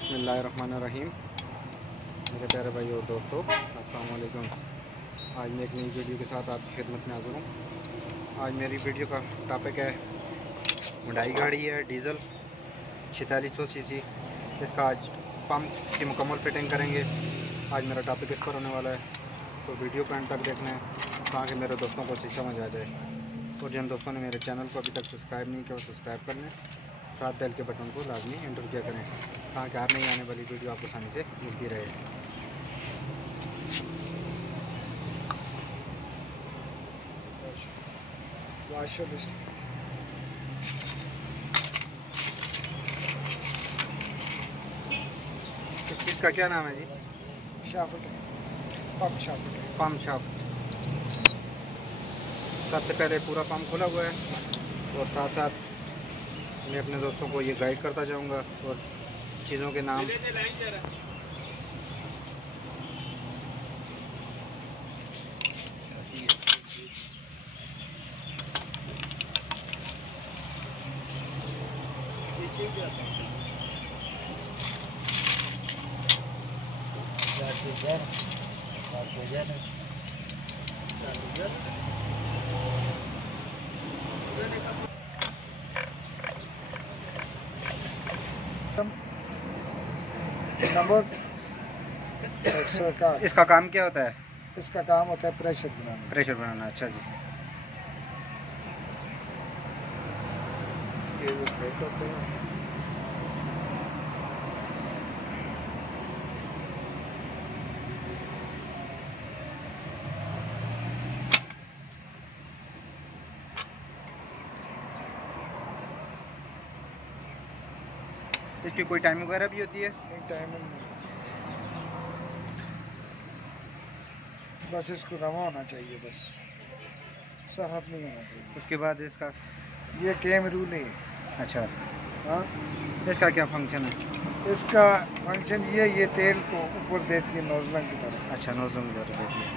बिस्मिल्लाहिर्रहमानिर्रहीम। मेरे प्यारे भाई और दोस्तों, अस्सलाम वालेकुम। आज मैं एक नई वीडियो के साथ आपकी खिदमत में हाज़िर हूँ। आज मेरी वीडियो का टॉपिक है हुंडई गाड़ी है डीज़ल 4600 सीसी। इसका आज पंप की मुकम्मल फिटिंग करेंगे। आज मेरा टॉपिक इस पर होने वाला है, तो वीडियो को एंड तक देखना है ताकि मेरे दोस्तों को अच्छी समझ आ जाए। और जिन दोस्तों ने मेरे चैनल को अभी तक सब्सक्राइब नहीं किया वो सब्सक्राइब कर लें, साथ बेल के बटन को लाजमी एंटर किया करें ताकि हर नई आने वाली वीडियो आपको आसानी से मिलती रहे। इस चीज़ का क्या नाम है जी? शाफ्ट है, पंप शाफ्ट है। Pump shaft. सबसे पहले पूरा पंप खुला हुआ है और साथ साथ मैं अपने दोस्तों को ये गाइड करता जाऊंगा और चीज़ों के नाम नंबर 161। इसका काम क्या होता है? इसका काम होता है प्रेशर बनाना। प्रेशर बनाना। अच्छा जी। ये जो ब्रेक होते हैं, इसकी कोई टाइमिंग वगैरह भी होती है? एक टाइमिंग नहीं, बस इसको रवा होना चाहिए, बस सरहद नहीं होना चाहिए। उसके बाद इसका ये केम रूल है। अच्छा, हाँ, इसका क्या फंक्शन है? इसका फंक्शन ये तेल को ऊपर देती है नोजल की तरफ। अच्छा, नोजलों की तरफ देती है।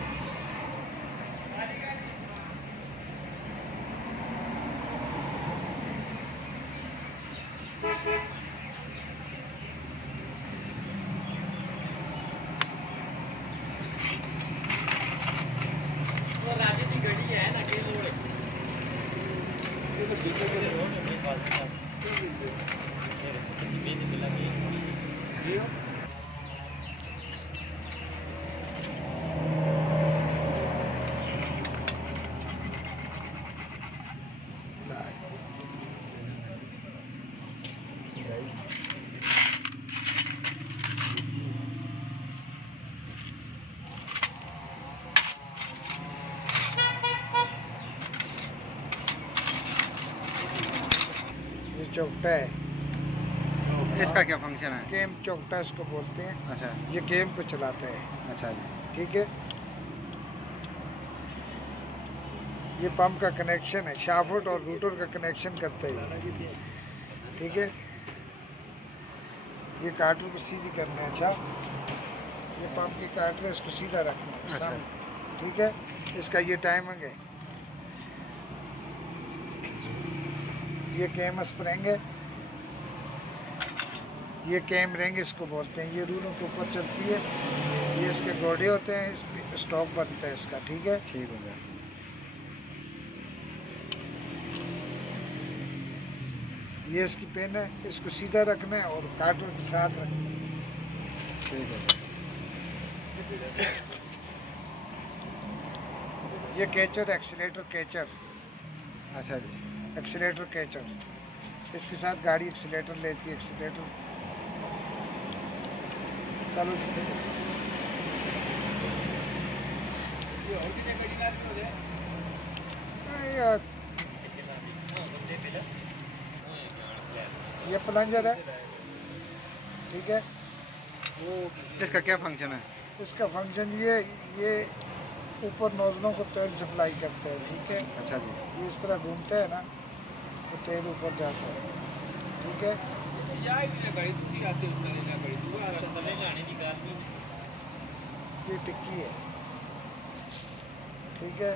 चौकटा है। इसका क्या फंक्शन है? केम चौकटा इसको बोलते हैं। अच्छा, ये केम को चलाता है। अच्छा जी। ठीक है, ये पंप का कनेक्शन है, शाफ्ट और रूटर का कनेक्शन करता है। ठीक है, ये कार्टर को सीधी करना है। अच्छा, ये पंप की कार्टर है, इसको सीधा रखना है। अच्छा, ठीक है, इसका ये टाइमिंग है। ये केम स्प्रिंग है, ये कैम रिंग इसको बोलते हैं। ये रूलों के ऊपर चलती है, ये इसके गोडे होते हैं, इस स्टॉक बनता है इसका। ठीक है, ठीक हो गया। ये इसकी पेन है, इसको सीधा रखना है और कार्टर के साथ रखना है। ठीक हो गया। ये कैचर, एक्सीलेटर कैचर। अच्छा जी। एक्सीलेटर कैचर, इसके साथ गाड़ी एक्सीलेटर लेती है। एक्सीलेटर चलो ये प्लंजर है। ठीक है, वो इसका क्या फंक्शन है? इसका फंक्शन ये ऊपर नोजलों को तेल सप्लाई करता है। ठीक है, अच्छा जी। ये इस तरह घूमता है ना, तो तेल ऊपर जाता है। ठीक है, ये टिक्की है। ठीक है,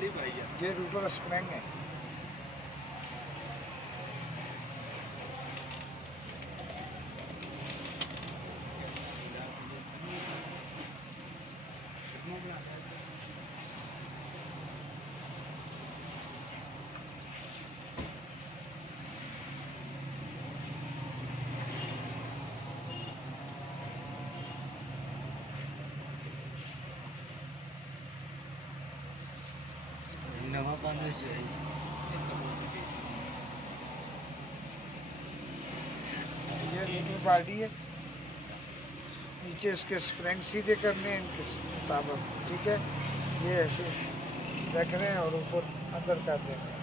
ये रूटर स्प्रिंग है। ये रूटर बाल्टी है, नीचे इसके स्प्रिंग सीधे करने हैं इनके मुताबिक, ठीक है। ये ऐसे रख रहे हैं और ऊपर अंदर कर देंगे।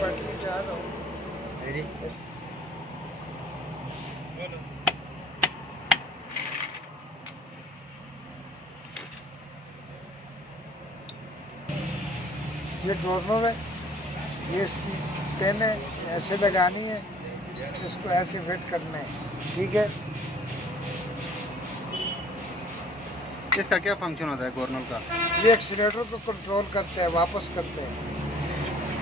बैटरी चार्ज हो ये डोरनोब है, ये इसकी पेन है, ऐसे लगानी है, इसको ऐसे फिट करना है, ठीक है। इसका क्या फंक्शन होता है गोर्नल का? ये एक्सीलेटर को कंट्रोल करते हैं, वापस करते हैं।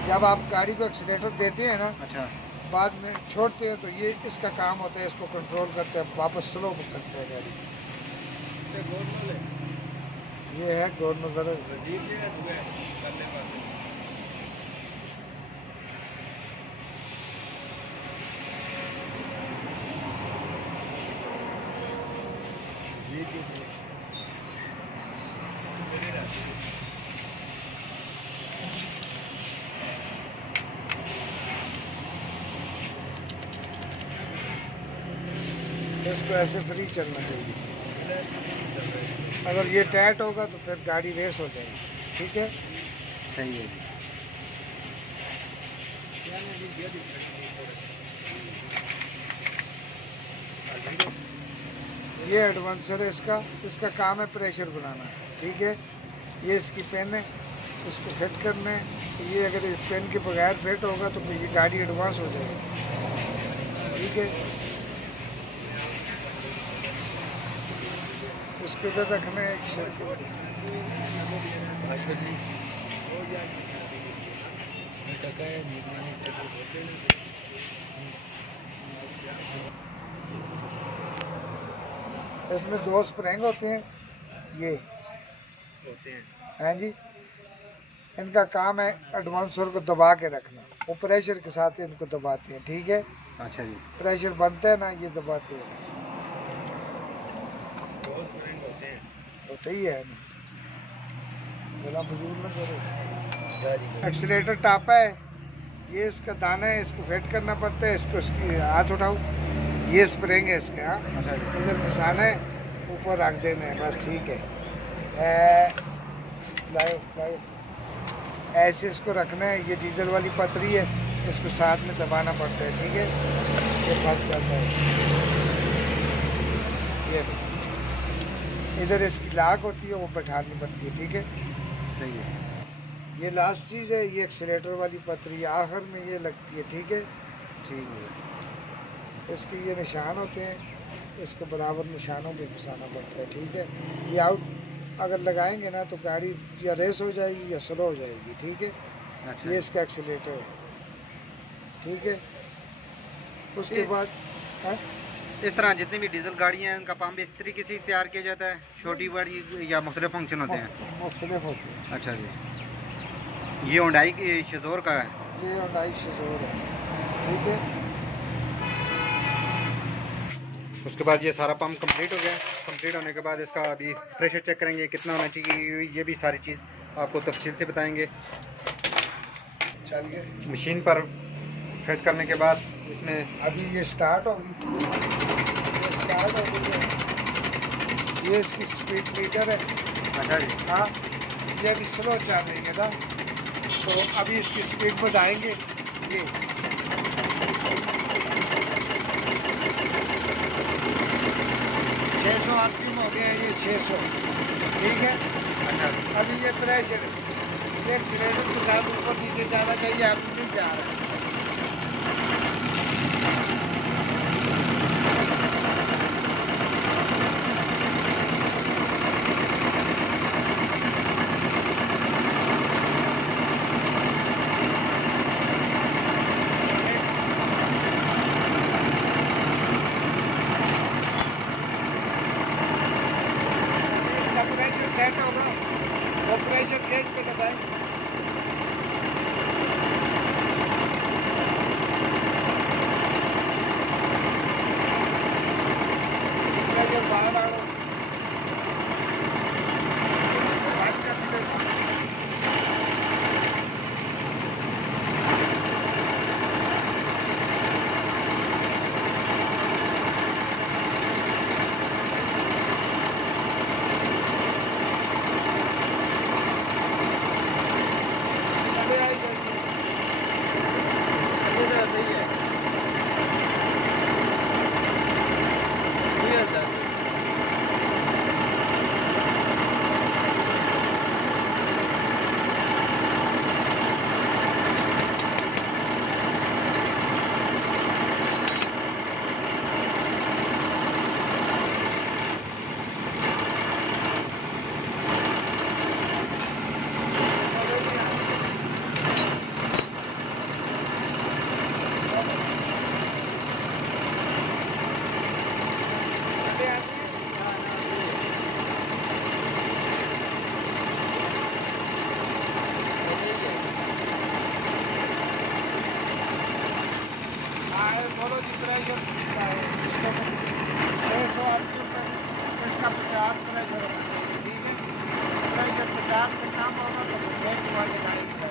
जब आप गाड़ी को एक्सीलेटर देते हैं ना, अच्छा, बाद में छोड़ते हैं, तो ये इसका काम होता है, इसको कंट्रोल करते हैं, वापस स्लो करते हैं गाड़ी। ये है गोर्नल। इसको ऐसे फ्री चलना चाहिए। अगर ये टाइट होगा तो फिर गाड़ी रेस हो जाएगी, ठीक है। सही है। ये एडवांसर है इसका, इसका काम है प्रेशर बनाना, ठीक है। ये इसकी पेन है, इसको फिट करना है। तो ये अगर इस पेन के बगैर फिट होगा तो फिर ये गाड़ी एडवांस हो जाएगी, ठीक है। इसको इधर रखना है। इसमें 2 स्प्रिंग होते हैं, ये होते हैं, हाँ जी। इनका काम है एडवांसर को दबा के रखना, वो प्रेशर के साथ इनको दबाते हैं, ठीक है। अच्छा जी, प्रेशर बनता है ना, ये दबाते हैं, होते ही है ना। बोला मजबूर ना करो। एक्सीलेटर टापा है, ये इसका दाना है, इसको फिट करना पड़ता है। इसको इसकी हाथ उठाओ, ये स्प्रिंग है इसका। अच्छा जी, इधर मिसाना है, ऊपर रख देना है, बस ठीक है। लाओ लाओ, ऐसे इसको रखना है। ये डीजल वाली पतरी है, इसको साथ में दबाना पड़ता है, ठीक है। ये फंस जाता है। ये इधर इसकी लाक होती है, वो बैठानी पड़ती है, ठीक है। सही है। ये लास्ट चीज़ है, ये एक्सीलेटर वाली पतरी आखिर में ये लगती है, ठीक है। ठीक है। इसके ये निशान होते हैं, इसको बराबर निशानों पे फंसाना पड़ता है, ठीक है। ये आउट अगर लगाएंगे ना तो गाड़ी या रेस हो जाएगी या स्लो हो जाएगी, ठीक है। अच्छा, ये इसका एक्सीलेटर है, ठीक है। उसके बाद इस तरह जितनी भी डीजल गाड़ियाँ हैं उनका पंप इस तरीके से तैयार किया जाता है, छोटी बड़ी या मुख्तलिफ फंक्शन होते हैं? मुख्तलिफ होते हैं। अच्छा जी, ये हुंडई की शिजोर का है? ये हुंडई शिजोर है, ठीक है। उसके बाद ये सारा पंप कंप्लीट हो गया। कंप्लीट होने के बाद इसका अभी प्रेशर चेक करेंगे कितना होना चाहिए, ये भी सारी चीज़ आपको तफसील से बताएंगे। चलिए, मशीन पर फिट करने के बाद इसमें अभी ये स्टार्ट होगी, ये स्टार्ट हो गई है। ये इसकी स्पीड मीटर है। अच्छा जी, हाँ, ये अभी स्लो चल रही है ना, तो अभी इसकी स्पीड बढ़ाएंगे। ये 600 आरपीएम हो गया है, ये 600, ठीक है। अच्छा, अभी ये प्रेशर एक सिलेंडर के साथ ऊपर नीचे जाना चाहिए, अभी नहीं जा रहा है। सेट होगा और प्रेशर गेज पे दबाएं। प्रेशर बाहर आ रहा इसका 50 प्रेशर होना चाहिए, ठीक है। प्रेशर 50 से कम होगा तो ब्रेक वाली गाड़ी है,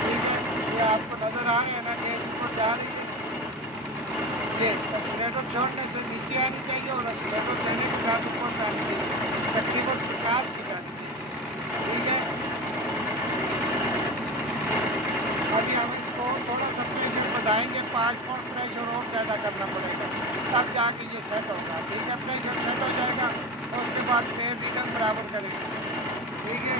ठीक है। ये आपको नजर आ रहे हैं ना, गेज ऊपर जा रही है, ये एक्सीलेटर छोड़ने से नीचे आनी चाहिए और एक्सीलेटर देने के साथ ऊपर जानी चाहिए, तकरीबन 50 की जानी चाहिए, ठीक है। अभी हम इसको थोड़ा सा प्रेशर बढ़ाएंगे, 5 फुट प्रेशर और ज़्यादा करना पड़ेगा, तब जाके ये सेट होगा, ठीक है। प्रेशर सेट हो जाएगा और उसके बाद पेड़ रीडिंग बराबर करेंगे, ठीक है।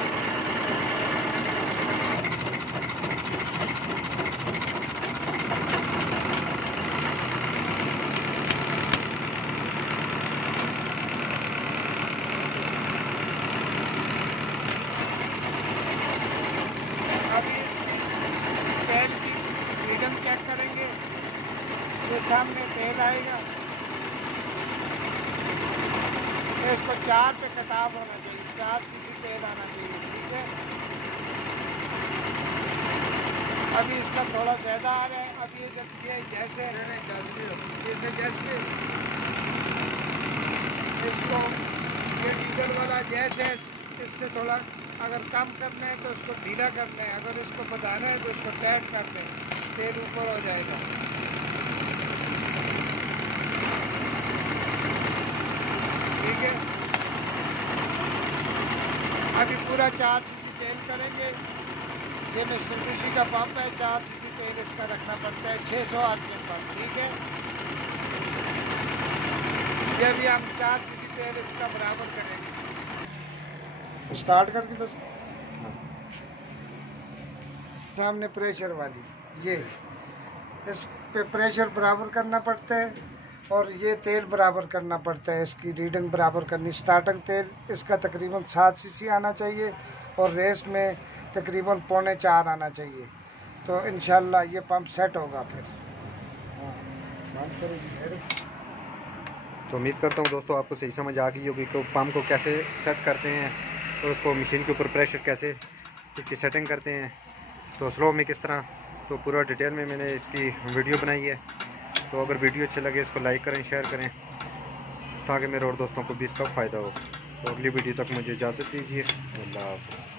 अभी इसकी तेल की रीडिंग चेक करेंगे, ये सामने तेल आएगा, तो इसको 4 पे कटाव होना चाहिए, 4 सीसी तेल आना चाहिए, ठीक है। अभी इसका थोड़ा ज़्यादा आ रहा है। अब ये जब ये जैसे इसको ये डीजल वाला जैसे इससे थोड़ा अगर कम करना है तो इसको ढीला करना है, अगर इसको बढ़ाना है तो इसको टाइट करना है, तेल ऊपर हो जाएगा, ठीक है। अभी पूरा 4 सीसी तेल करेंगे, ये मित्सुबिशी का पंप है, 4 सीसी तेल इसका रखना पड़ता है 600 आरपीएम पर, ठीक है। ये भी हम 4 सीसी तेल इसका बराबर करेंगे। स्टार्ट करके बस सामने प्रेशर वाली, ये इस पे प्रेशर बराबर करना पड़ता है और ये तेल बराबर करना पड़ता है, इसकी रीडिंग बराबर करनी। स्टार्टिंग तेल इसका तकरीबन 7 सीसी आना चाहिए और रेस में तकरीबन 3.25 आना चाहिए, तो इंशाल्लाह ये पंप सेट होगा फिर। हाँ, बंद करें। तो उम्मीद करता हूँ दोस्तों आपको सही समझ आ गई होगी कि पंप को कैसे सेट करते हैं और उसको मशीन के ऊपर प्रेशर कैसे इसकी सेटिंग करते हैं, तो स्लो में किस तरह, तो पूरा डिटेल में मैंने इसकी वीडियो बनाई है। तो अगर वीडियो अच्छे लगे इसको लाइक करें, शेयर करें, ताकि मेरे और दोस्तों को भी इसका फ़ायदा हो। तो अगली वीडियो तक मुझे इजाज़त दीजिए। अल्लाह हाफ़िज़।